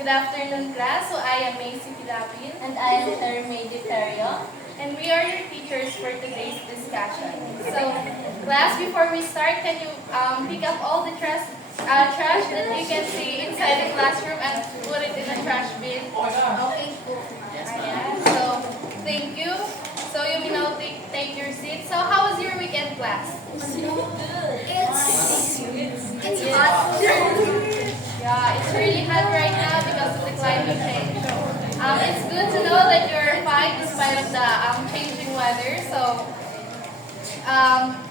Good afternoon, class. So I am Macy Pilapin. And I am Hermede Ferio. And we are your teachers for today's discussion. So, class, before we start, can you pick up all the trash that you can see inside the classroom and put it in the trash bin? Okay, cool. Ayan. So, thank you. So, you may now take your seat. So, how was your weekend, class? It's hot. Yeah, it's really hot right now because of the climate change. It's good to know that you're fine despite of the changing weather. So,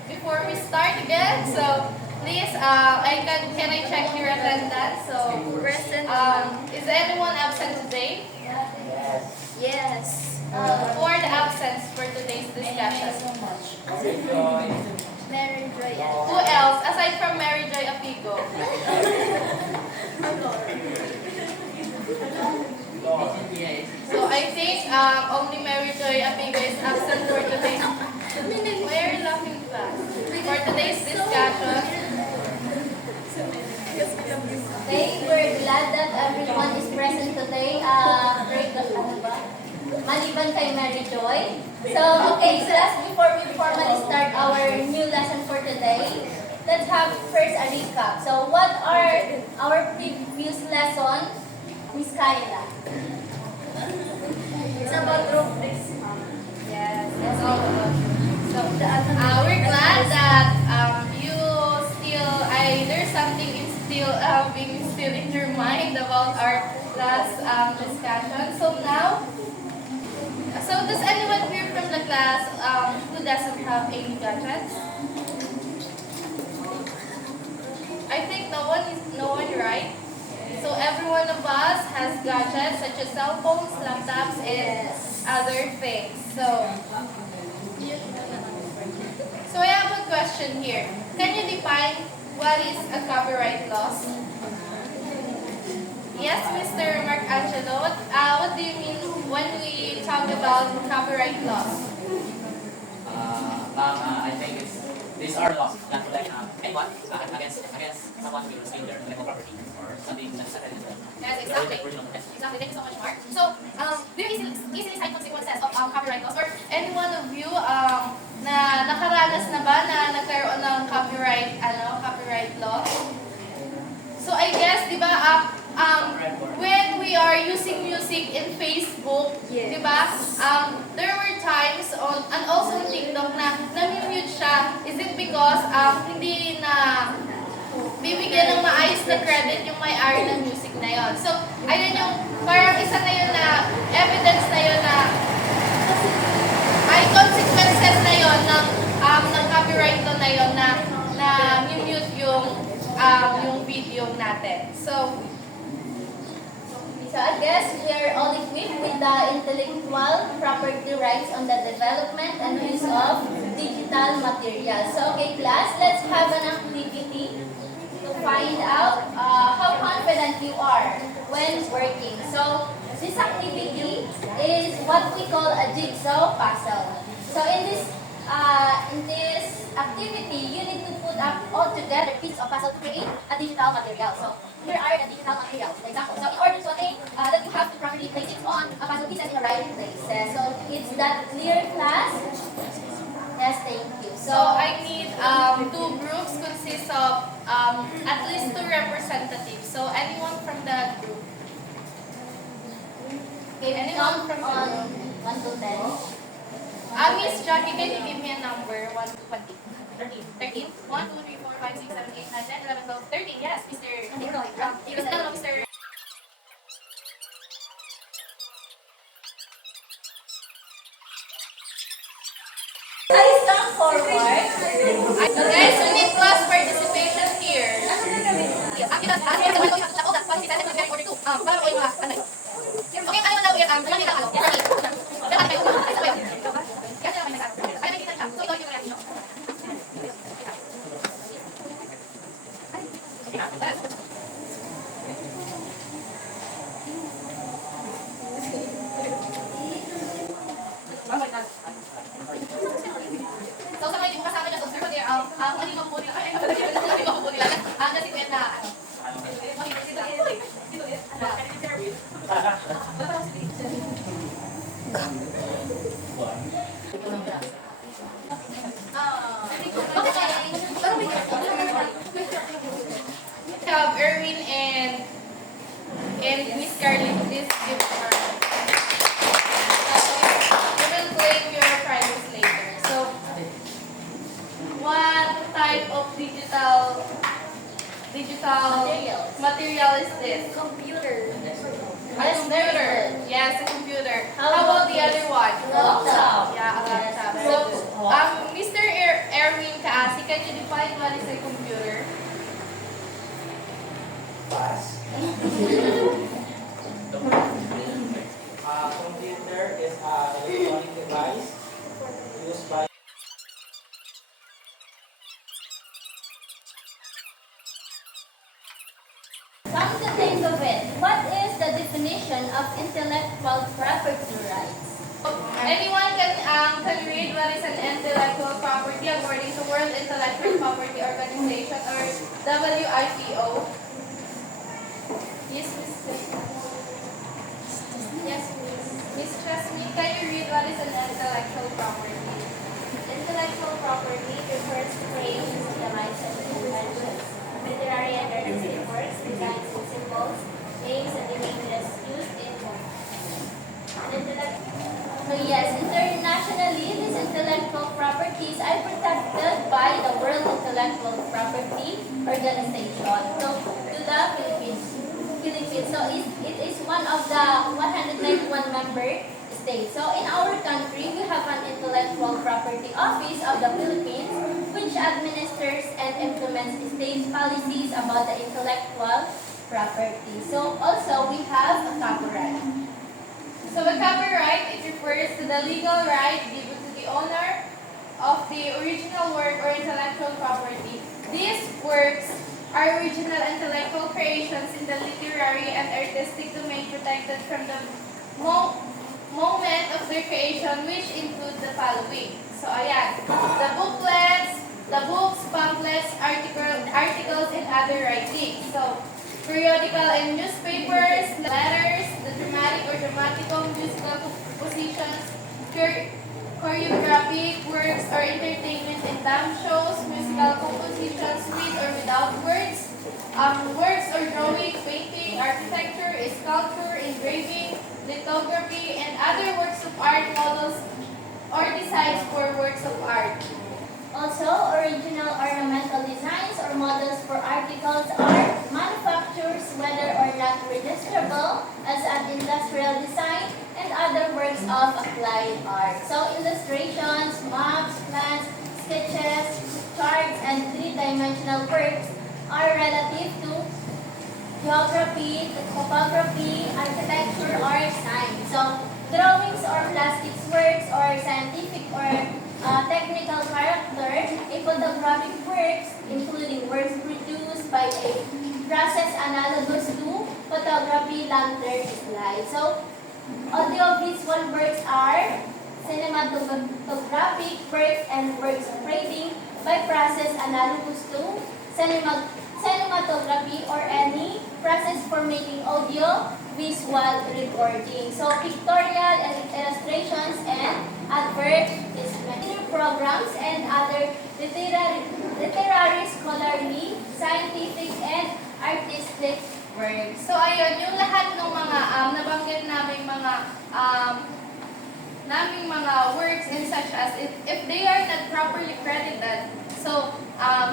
before we start again, so please, can I check your attendance? So, Present. Is anyone absent today? Yes. Who are the absents for today's discussion? Mary Joy. Who else aside from Mary Joy Apigo? So I think only Mary Joy Apigo is absent for today. Why are you laughing, class? For today's discussion. Okay, we're glad that everyone is present today. Maliban kay Mary Joy. So, okay, class, before we formally start our new lesson for today, let's have first a recap. So, what are our previous lesson, Miss Kyla? It's about group this. Yes. So we're glad that you still there's something being instilled in your mind about our last discussion. So now, does anyone here from the class who doesn't have any gadgets? I think no one, right? So every one of us has gadgets such as cell phones, laptops, and other things. So I have a question here. Can you define what is a copyright loss? Yes, Mr. Mark Angelo. What do you mean when we talk about copyright loss? I think these are laws that protect anyone against someone who will steal their intellectual property or something that's Yes, exactly. Exactly. Thank you so much, Mark. So, do you easily cite consequences of copyright laws? Or any one of you na nakaranas na ba na nagkaroon ng copyright law? So, I guess, di ba, when we are using music in Facebook, di ba, there were times and also on TikTok na nami-mute siya. Is it because hindi na bibigyan ng maayos na credit yung may-ari ng music na yon? So, ayun yung parang isa na yun na evidence na yun na ay consequences na yun ng copyright law na yun na mute yung video natin. So I guess we are all equipped with the intellectual property rights on the development and use of digital materials. So, okay, class, let's have an activity to find out how confident you are when working. So, this activity is what we call a jigsaw puzzle. So, in this activity, you need to put up all together pieces of puzzle to create a digital material. So, here are the digital materials. For example, so in order to attain that, you have to properly place it on a puzzle piece in the right places. So, it's that clear, class? Yes, thank you. So I need two groups consist of at least two representatives. So anyone from the group? Okay, Anyone count from on the 1 to 10. Miss Jackie, can you give me a number? 1 to 20. 13. 1, 2, 3, 4, 5, 6, 7, 8, 9, 10, 11, 12, 13. Yes, Mr. Mr. Please come forward. Guys, we need class participation here. So, sa mga hindi mo kasama dyan, observe there, ano yung mabuti? We have Erwin and Miss Carly this gift card. You will claim your prizes later. So, what type of digital material is this? Computer. A computer. Yes, a computer. How How about about the other one? Laptop. Yeah, a laptop. Yes, So, Mr. Erwin Kaasi, can you define what is a computer? Computer is an electronic device used by Come to think of it, what is the definition of intellectual property rights? Anyone can read what is an intellectual property according to World Intellectual Property Organization or WIPO. Yes, Miss. Yes, Miss. Miss Jasmine, can you read what is an intellectual property? Intellectual property refers to creations of the minds and inventions, literary and artistic works, designs and symbols, names and images used in intellect. So yes, internationally, these intellectual properties are protected by the World Intellectual Property Organization. So to the Philippines. So it is one of the 191 member states. So in our country, we have an intellectual property office of the Philippines, which administers and implements state policies about the intellectual property. So also we have a copyright. So a copyright, it refers to the legal right given to the owner of the original work or intellectual property. These works are original intellectual creations in the literary and artistic domain protected from the moment of their creation, which include the following. So ayan, the booklets, the books, pamphlets, articles, and other writings. So periodical and newspapers, letters, the dramatic or dramatical musical compositions, choreographic works or entertainment and dance shows, musical compositions with or without words, works or drawing, painting, architecture, sculpture, engraving, lithography, and other works of art, models, or designs for works of art. Also, original ornamental designs or models for articles are manufactures, whether or not registrable, as an industrial design, and other works of applied art. So, illustrations, maps, plans, sketches, charts, and three-dimensional works are relative to geography, topography, architecture, or science. So, drawings or plastics works or scientific or technical character, a photographic works, including works produced by a process analogous to photography, lantern, slide. So, audiovisual works are cinematographic works and works of printing by process analogous to cinematography or any process for making audio visual recording. So, pictorial and illustrations and advertisement programs and other literary, scholarly, scientific, and artistic works. So ayun, yung lahat ng mga nabanggit naming mga works and such as if they are not properly credited, so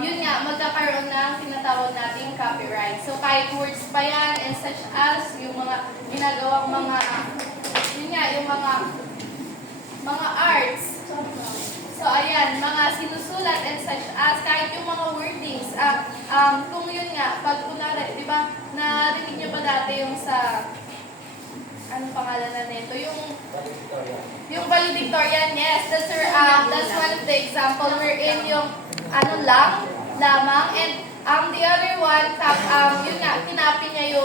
yun nga, magkakaroon ng tinatawag nating copyright. So kahit words pa yan and such as yung mga ginagawang yun nga, yung mga arts. So ayan, mga sinusulat and such as kahit yung mga wordings, kung yun nga, pag kunwari, di ba, narinig nyo ba dati yung sa, anong pangalan na nito? Yung valedictorian, yes, that's one of the example wherein yung lamang, and the other one, yun nga, kinapi niya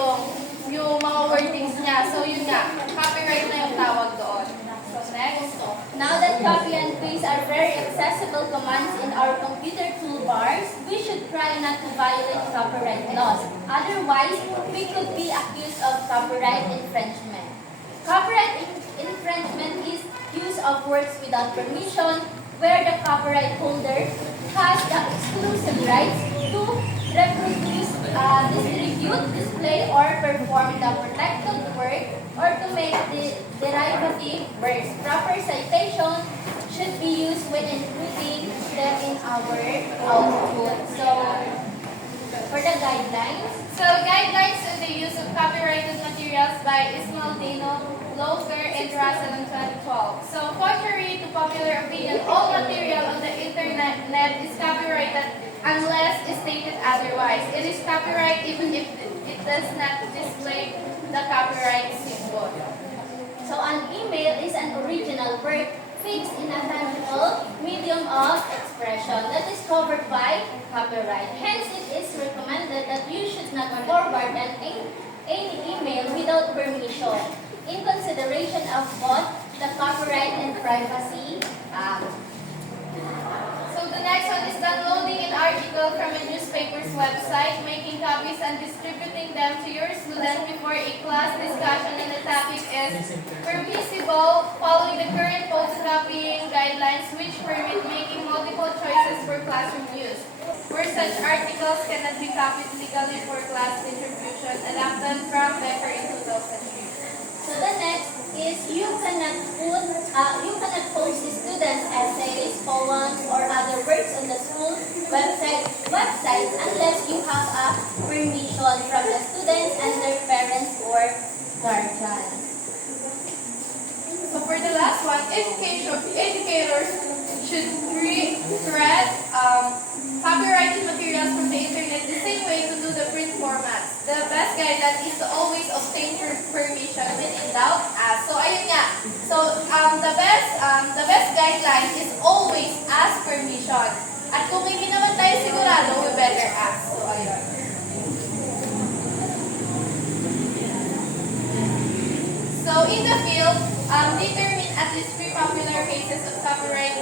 yung mga wordings niya. So yun nga, copyright na yung tawag doon. So next. Now that copy and paste are very accessible commands in our computer toolbars, we should try not to violate copyright laws. Otherwise, we could be accused of copyright copyright infringement. Copyright infringement is use of works without permission, where the copyright holder has the exclusive rights to reproduce, distribute, display, or perform the protected work, or to make the derivative works. Proper citation should be used when including them in our output. So, for the guidelines, So, guidelines on the use of copyrighted materials by Ismaldino, Lofer, and Russell in 2012. So, contrary to popular opinion, all material on the internet is copyrighted unless stated otherwise. It is copyright even if it does not display the copyright symbol. so an email is an original work fixed in a tangible medium of expression that is covered by copyright. Hence, it is recommended that you should not forward any email without permission in consideration of both the Copyright and Privacy Act. So the next one is downloading an article from a newspaper's website, making copies and distributing them to your student before a class discussion on the topic is permissible following the current photocopying guidelines which permit making multiple choices for classroom use. Where such articles cannot be copied legally for class distribution, adapted from Becker in 2003. So the next is you cannot post students' essays, poems, or other works on the school website unless you have a permission from the students and their parents or guardians. So for the last one, educators should treat copyrighted materials from the internet the same way to do the print formats. The best guideline is to always obtain permission. When in doubt, ask. So ayun nga. So the best guideline is always ask permission. At kung hindi naman tayo sigurado, we better ask. So ayun. So in the field, determine at least 3 popular cases of copyright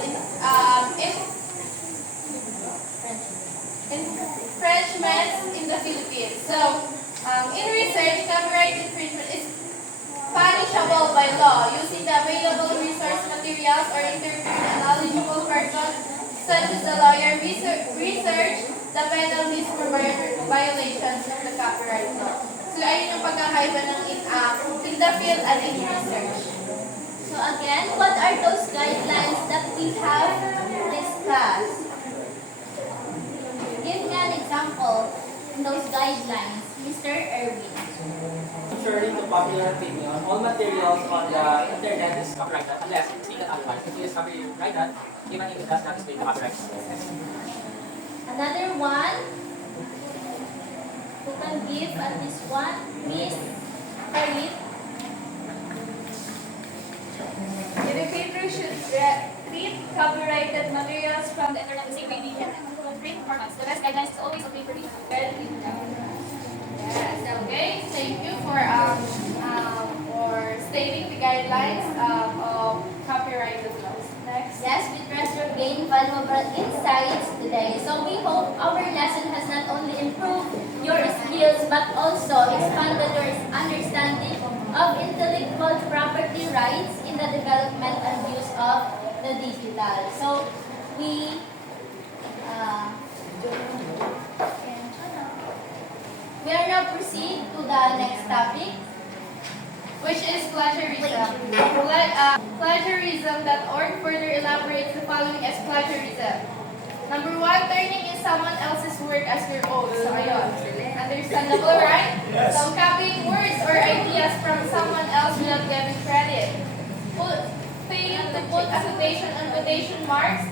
infringement in the Philippines. So, in research, copyright infringement is punishable by law using the available resource materials or interviewing a knowledgeable person such as the lawyer. Research the penalties for violations of the copyright law. So, ayun yung pagkakaiba ng in the field and in research. So again, what are those guidelines that we have discussed? Give me an example in those guidelines, Mr. Erwin. Contrary to popular opinion, all materials on the internet is Copyrighted unless stated otherwise. If it is copyrighted, even if it does not display the copyright. Another one, who can give at this one? Miss Farid. Educators should treat copyrighted materials from the internet the same way they can print formats. The best guidelines is always obtain permission. Yes, okay. Thank you for stating the guidelines of copyrighted laws. Next. Yes, we trust you gain valuable insights today. So we hope our lesson has not only improved your skills but also expanded your understanding of intellectual property rights in the development and use of the digital. So we are now proceed to the next topic. Which is plagiarism. Plagiarism.org further elaborates the following as plagiarism. Number 1, turning in someone else's work as your own. So, ayun. Understandable, right? Yes. So, copying words or ideas from someone else without giving credit. Failing to put a quotation on quotation marks.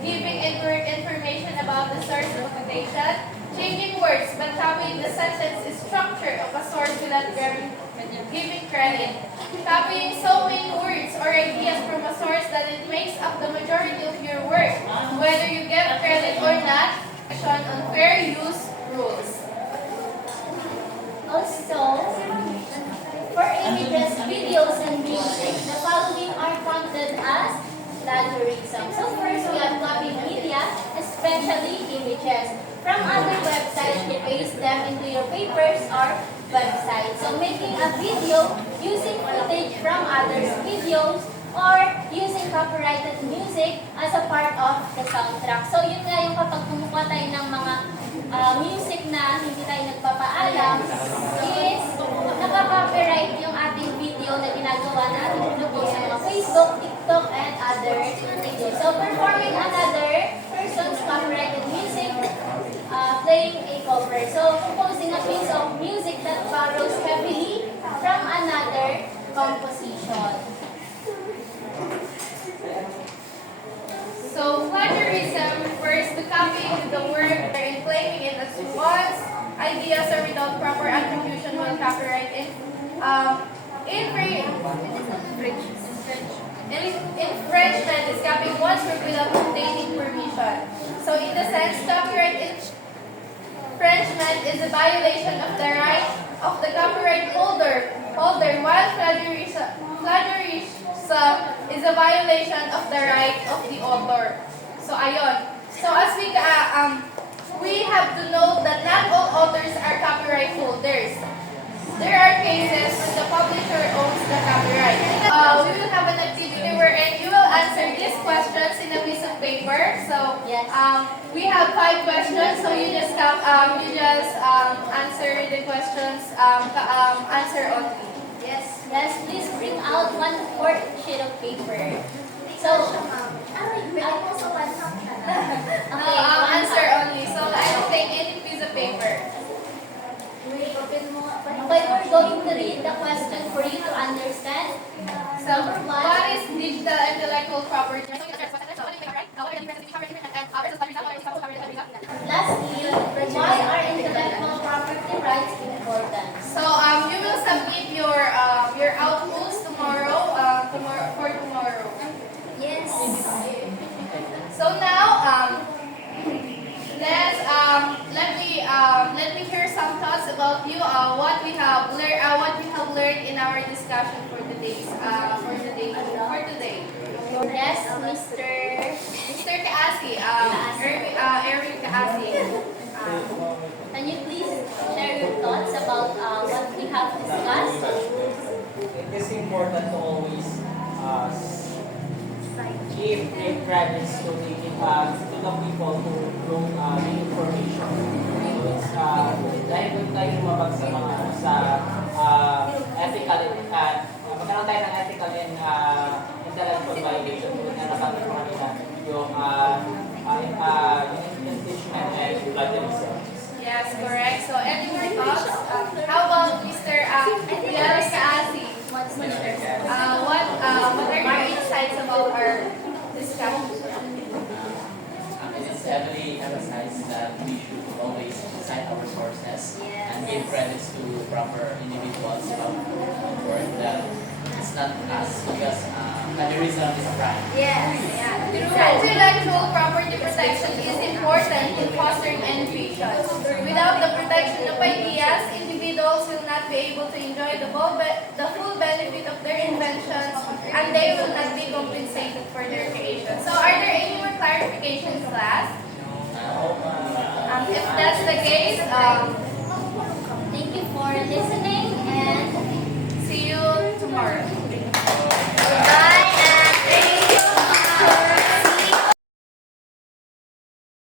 Giving incorrect information about the source of quotation. Changing words but copying the sentence structure of a source without giving credit. Copying so many words or ideas from a source that it makes up the majority of your work, whether you give credit or not. On fair use rules. Also, for images, videos, and music, the following are counted as plagiarism. So first, we have copying media, especially images, from other websites to paste them into your papers or website. So making a video using footage from others' videos or using copyrighted music as a part of the soundtrack. So yun nga yung kapag kumukuha tayo ng mga music na hindi tayo nagpapaalam is nakaka-copyright yung ating video na ginagawa natin pinupost sa mga Facebook, TikTok, and other pages. So performing another person's copyrighted music, playing a cover. So composing a piece of music that borrows heavily from another composition. So plagiarism refers to copying the work and claiming it as one's ideas or without proper attribution will copyright infringement is copying one's work without obtaining permission. So in the sense, copyright infringement is a violation of the right of the copyright holder while plagiarism is a violation of the right of the author. So ayon. So as we have to note that not all authors are copyright holders. There are cases when the publisher owns the copyright. We will have an activity wherein you will answer these questions in a piece of paper. So Yes. we have 5 questions. So you just answer the questions. Answer only. Yes, please bring out 1/4 sheet of paper. So, okay, Answer only. So I don't take any piece of paper. Okay, we're going to read the question for you to understand. So what is digital intellectual property? Lastly, why are intellectual property rights important? So you will submit your outputs tomorrow. Tomorrow. Yes. So now let me hear some thoughts about you. What we have learned in our discussion for today. Yes, Mr. Kaasi, Eric Kaasi. Can you please share your thoughts about what we have discussed? It is important to always give a credits to the people who don't the information. So it's dahil doon tayo lumabag sa mga ethical magkaroon tayo ng ethical and intellectual violation kung nabanggit ko kanina yung impeachment and plagiarism. Yes, correct. So any more thoughts? How about Mr. Eric Kaasi? What are your insights about our discussion? It is heavily emphasized that we should always cite our sources and give credits to proper individuals about work that it's not us because plagiarism is a crime. Yes. Intellectual property protection is important in fostering innovation. Without the protection of ideas, individuals will not be able to enjoy the full benefit of their inventions, and they will not be compensated for their creation. So, are there any more clarifications, class? If that's the case, Thank you for listening and see you tomorrow.